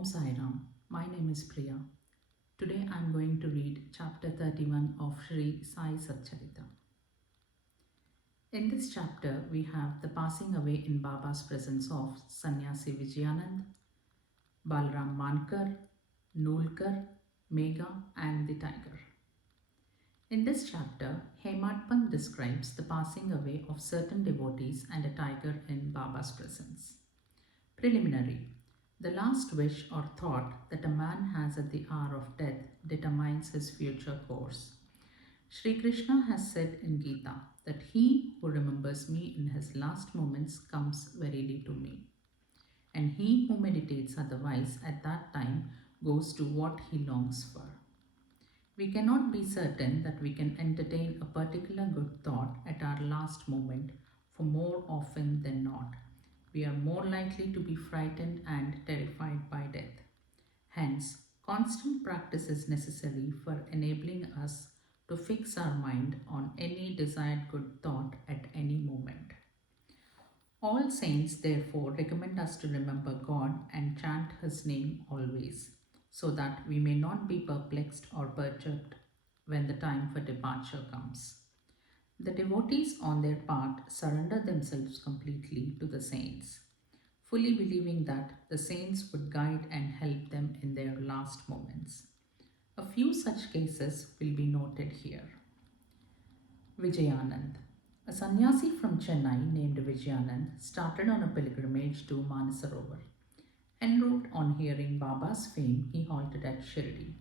Om Sai Ram. My name is Priya. Today I am going to read chapter 31 of Sri Sai Satcharitra. In this chapter, we have the passing away in Baba's presence of Sannyasi Vijayanand, Balram Mankar, Nulkar, Megha, and the tiger. In this chapter, Hemadpant describes the passing away of certain devotees and a tiger in Baba's presence. Preliminary. The last wish or thought that a man has at the hour of death determines his future course. Sri Krishna has said in Gita that he who remembers me in his last moments comes verily to me, and he who meditates otherwise at that time goes to what he longs for. We cannot be certain that we can entertain a particular good thought at our last moment, for more often than not, we are more likely to be frightened and terrified by death. Hence, constant practice is necessary for enabling us to fix our mind on any desired good thought at any moment. All saints therefore recommend us to remember God and chant His name always, so that we may not be perplexed or perturbed when the time for departure comes. The devotees on their part surrender themselves completely to the saints, fully believing that the saints would guide and help them in their last moments. A few such cases will be noted here. Vijayanand. A sannyasi from Chennai named Vijayanand started on a pilgrimage to Manasarovar. En route on hearing Baba's fame, he halted at Shirdi.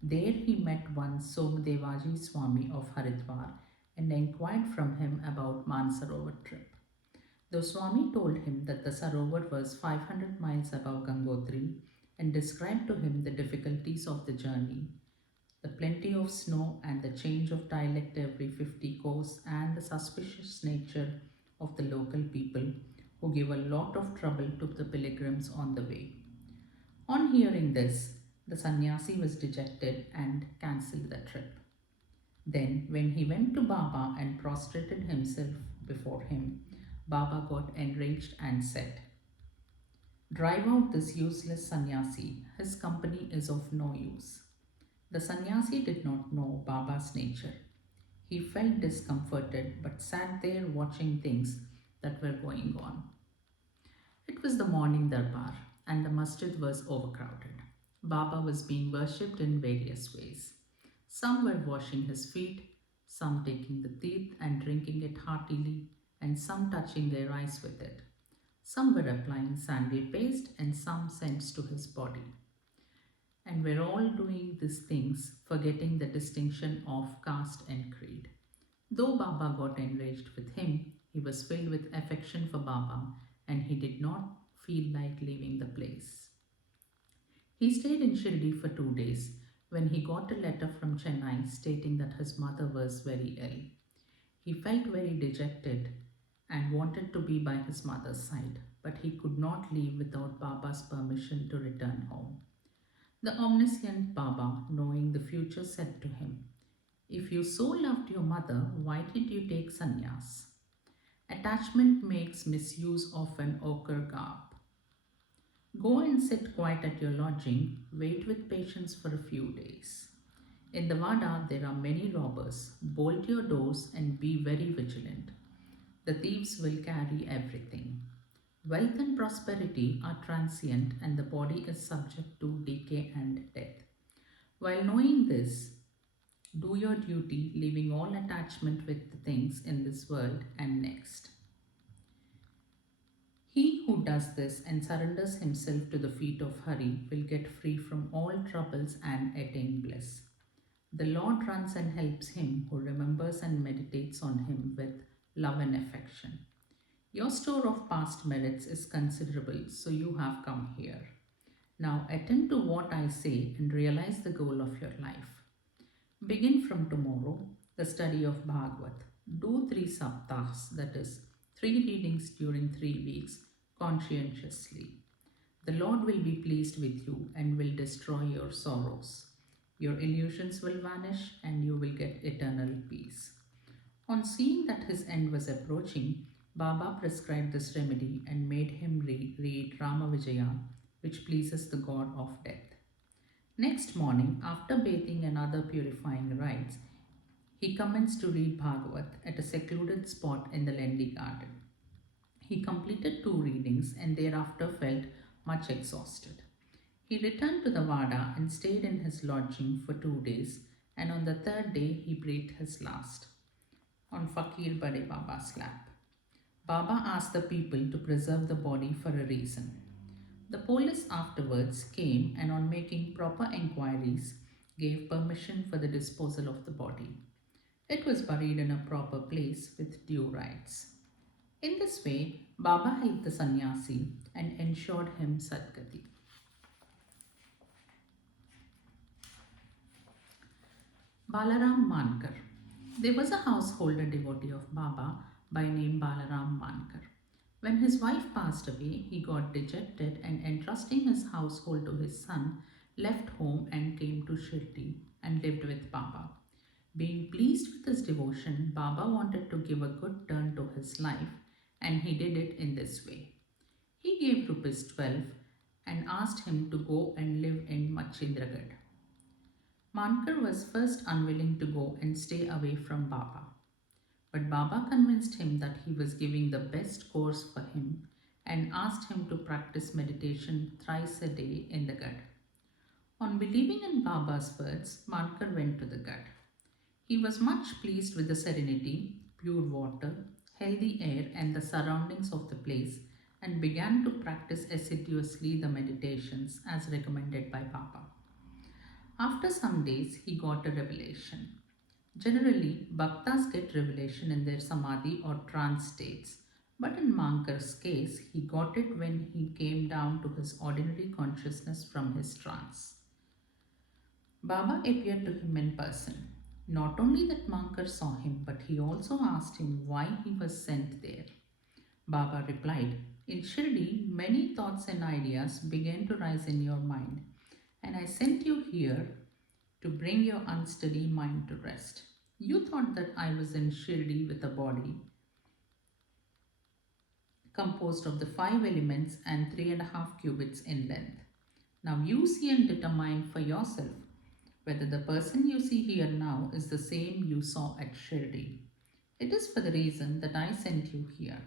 There he met one Somdevaji Swami of Haridwar and inquired from him about Manasarovar trip. The Swami told him that the Sarovar was 500 miles above Gangotri and described to him the difficulties of the journey, the plenty of snow and the change of dialect every 50 kos, and the suspicious nature of the local people who give a lot of trouble to the pilgrims on the way. On hearing this, the sannyasi was dejected and cancelled the trip. Then, when he went to Baba and prostrated himself before him, Baba got enraged and said, "Drive out this useless sannyasi. His company is of no use." The sannyasi did not know Baba's nature. He felt discomforted but sat there watching things that were going on. It was the morning darbar and the masjid was overcrowded. Baba was being worshipped in various ways. Some were washing his feet, some taking the teeth and drinking it heartily, and some touching their eyes with it. Some were applying sandal paste and some scents to his body. And were all doing these things, forgetting the distinction of caste and creed. Though Baba got enraged with him, he was filled with affection for Baba and he did not feel like leaving the place. He stayed in Shirdi for 2 days when he got a letter from Chennai stating that his mother was very ill. He felt very dejected and wanted to be by his mother's side, but he could not leave without Baba's permission to return home. The omniscient Baba, knowing the future, said to him, "If you so loved your mother, why did you take sannyas? Attachment makes misuse of an ochre garb. Go and sit quiet at your lodging, wait with patience for a few days. In the Vada there are many robbers. Bolt your doors and be very vigilant. The thieves will carry everything. Wealth and prosperity are transient and the body is subject to decay and death. While knowing this, do your duty, leaving all attachment with the things in this world and next. He who does this and surrenders himself to the feet of Hari will get free from all troubles and attain bliss. The Lord runs and helps him who remembers and meditates on him with love and affection. Your store of past merits is considerable, so you have come here. Now attend to what I say and realize the goal of your life. Begin from tomorrow the study of Bhagavad. Do 3 saptahs, that is, 3 readings during 3 weeks, conscientiously. The Lord will be pleased with you and will destroy your sorrows. Your illusions will vanish and you will get eternal peace." On seeing that his end was approaching, Baba prescribed this remedy and made him read Rama Vijaya which pleases the god of death. Next morning, after bathing and other purifying rites, he commenced to read Bhagavat at a secluded spot in the Lendi garden. He completed 2 readings and thereafter felt much exhausted. He returned to the Vada and stayed in his lodging for 2 days, and on the third day he breathed his last on Fakir Bade Baba's lap. Baba asked the people to preserve the body for a reason. The police afterwards came and, on making proper enquiries, gave permission for the disposal of the body. It was buried in a proper place with due rites. In this way, Baba helped the sannyasi and ensured him Sadgati. Balaram Mankar. There was a householder devotee of Baba by name Balaram Mankar. When his wife passed away, he got dejected and, entrusting his household to his son, left home and came to Shirdi and lived with Baba. Being pleased with his devotion, Baba wanted to give a good turn to his life, and he did it in this way. He gave rupees 12 and asked him to go and live in Machindragad. Mankar was first unwilling to go and stay away from Baba. But Baba convinced him that he was giving the best course for him and asked him to practice meditation thrice a day in the Gad. On believing in Baba's words, Mankar went to the Gad. He was much pleased with the serenity, pure water, healthy air, and the surroundings of the place, and began to practice assiduously the meditations as recommended by Baba. After some days, he got a revelation. Generally, bhaktas get revelation in their samadhi or trance states, but in Mankar's case, he got it when he came down to his ordinary consciousness from his trance. Baba appeared to him in person. Not only that Mankar saw him, but he also asked him why he was sent there. Baba replied, "In Shirdi, many thoughts and ideas began to rise in your mind, and I sent you here to bring your unsteady mind to rest. You thought that I was in Shirdi with a body composed of the 5 elements and 3.5 cubits in length. Now you see and determine for yourself whether the person you see here now is the same you saw at Shirdi. It is for the reason that I sent you here."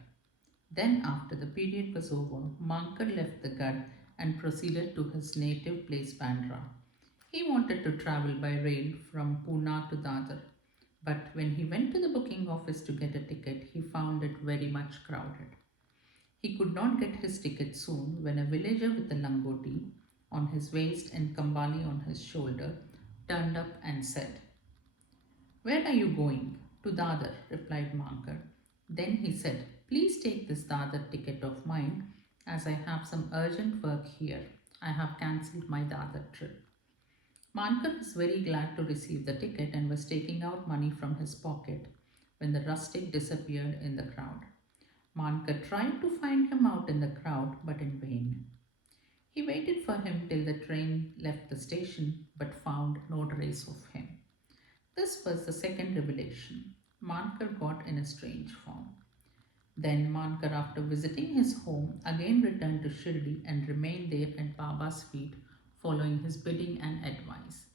Then, after the period was over, Mankar left the Gad and proceeded to his native place Bandra. He wanted to travel by rail from Pune to Dadar, but when he went to the booking office to get a ticket, he found it very much crowded. He could not get his ticket soon when a villager with a langoti on his waist and kambali on his shoulder turned up and said, "Where are you going?" "To Dadar," replied Mankar. Then he said, "Please take this Dadar ticket of mine as I have some urgent work here. I have cancelled my Dadar trip." Mankar was very glad to receive the ticket and was taking out money from his pocket when the rustic disappeared in the crowd. Mankar tried to find him out in the crowd, but in vain. He waited for him till the train left the station, but found no trace of him. This was the second revelation Mankar got in a strange form. Then Mankar, after visiting his home, again returned to Shirdi and remained there at Baba's feet, following his bidding and advice.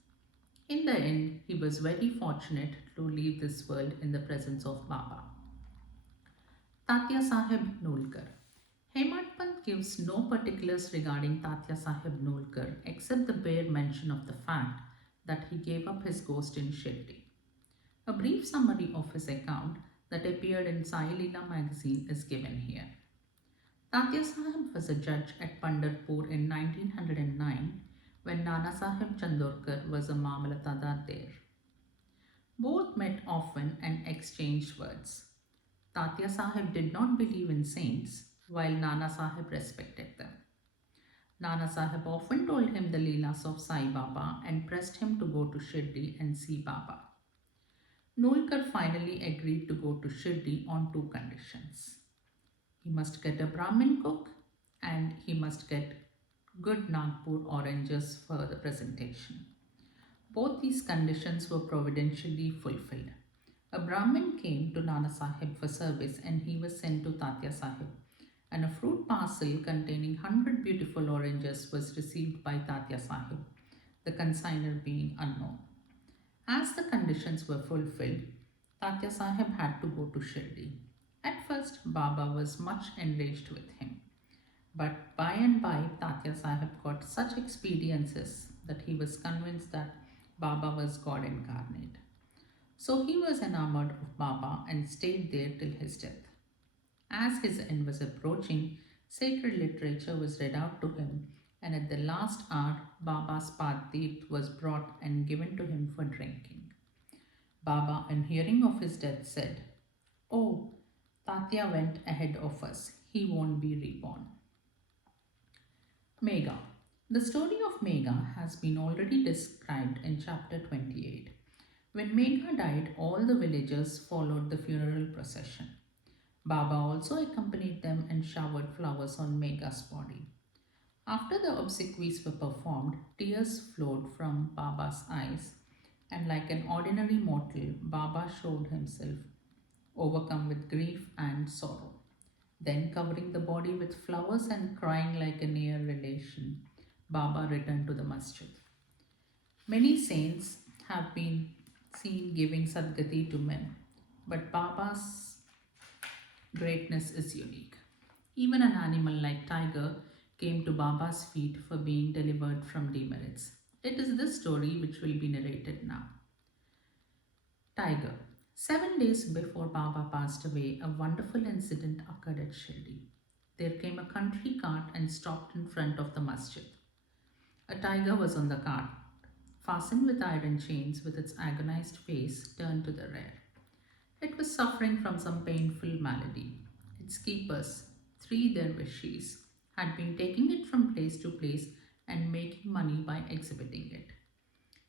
In the end, he was very fortunate to leave this world in the presence of Baba. Tatya Sahib Nolkar. Hemant Pant gives no particulars regarding Tatya Sahib Nolkar except the bare mention of the fact that he gave up his ghost in Shirdi. A brief summary of his account that appeared in Sai Leela magazine is given here. Tatya Sahib was a judge at Pandharpur in 1909 when Nana Sahib Chandorkar was a Mamlatadar there. Both met often and exchanged words. Tatya Sahib did not believe in saints, while Nana Sahib respected them. Nana Sahib often told him the Leelas of Sai Baba and pressed him to go to Shirdi and see Baba. Nolkar finally agreed to go to Shirdi on 2 conditions. He must get a Brahmin cook and he must get good Nagpur oranges for the presentation. Both these conditions were providentially fulfilled. A Brahmin came to Nana Sahib for service and he was sent to Tatya Sahib and a fruit parcel containing 100 beautiful oranges was received by Tatya Sahib, the consigner being unknown. As the conditions were fulfilled, Tatya Sahib had to go to Shirdi. At first, Baba was much enraged with him, but by and by, Tatya Sahib got such experiences that he was convinced that Baba was God incarnate. So he was enamored of Baba and stayed there till his death. As his end was approaching, sacred literature was read out to him, and at the last hour, Baba's Padtirth was brought and given to him for drinking. Baba, on hearing of his death, said, "Oh, Tatya went ahead of us. He won't be reborn." Megha. The story of Megha has been already described in chapter 28. When Megha died, all the villagers followed the funeral procession. Baba also accompanied them and showered flowers on Megha's body. After the obsequies were performed, tears flowed from Baba's eyes, and like an ordinary mortal, Baba showed himself overcome with grief and sorrow. Then, covering the body with flowers and crying like a near relation, Baba returned to the masjid. Many saints have been seen giving Sadgati to men, but Baba's greatness is unique. Even an animal like tiger came to Baba's feet for being delivered from demerits. It is this story which will be narrated now. Tiger. 7 days before Baba passed away, a wonderful incident occurred at Shirdi. There came a country cart and stopped in front of the masjid. A tiger was on the cart, fastened with iron chains, with its agonized face turned to the rear. It was suffering from some painful malady. Its keepers, three dervishes, had been taking it from place to place and making money by exhibiting it.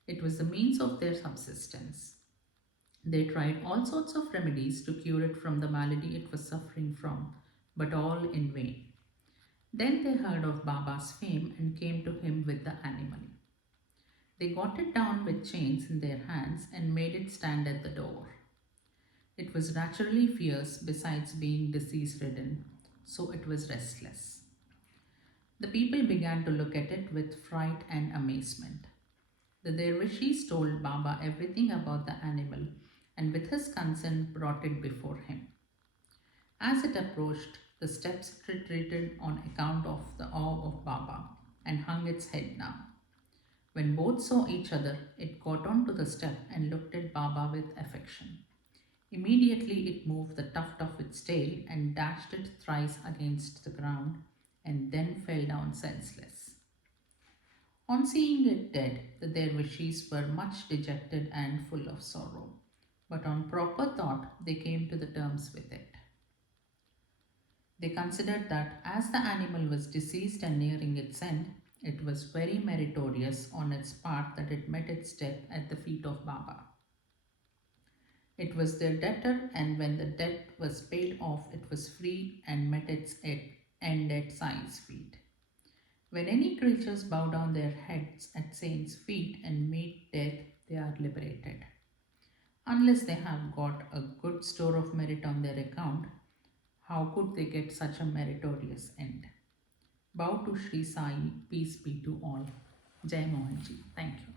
It was the means of their subsistence. They tried all sorts of remedies to cure it from the malady it was suffering from, but all in vain. Then they heard of Baba's fame and came to him with the animal. They got it down with chains in their hands and made it stand at the door. It was naturally fierce besides being disease ridden, so it was restless. The people began to look at it with fright and amazement. The dervishes told Baba everything about the animal and with his consent brought it before him. As it approached, the steps retreated on account of the awe of Baba and hung its head down. When both saw each other, it got onto the step and looked at Baba with affection. Immediately it moved the tuft of its tail and dashed it thrice against the ground and then fell down senseless. On seeing it dead, the dervishes were much dejected and full of sorrow, but on proper thought they came to the terms with it. They considered that as the animal was deceased and nearing its end, it was very meritorious on its part that it met its death at the feet of Baba. It was their debtor, and when the debt was paid off, it was free and met its end at Sai's feet. When any creatures bow down their heads at saints' feet and meet death, they are liberated. Unless they have got a good store of merit on their account, how could they get such a meritorious end? Bow to Sri Sai, peace be to all. Jai Mohanji. Thank you.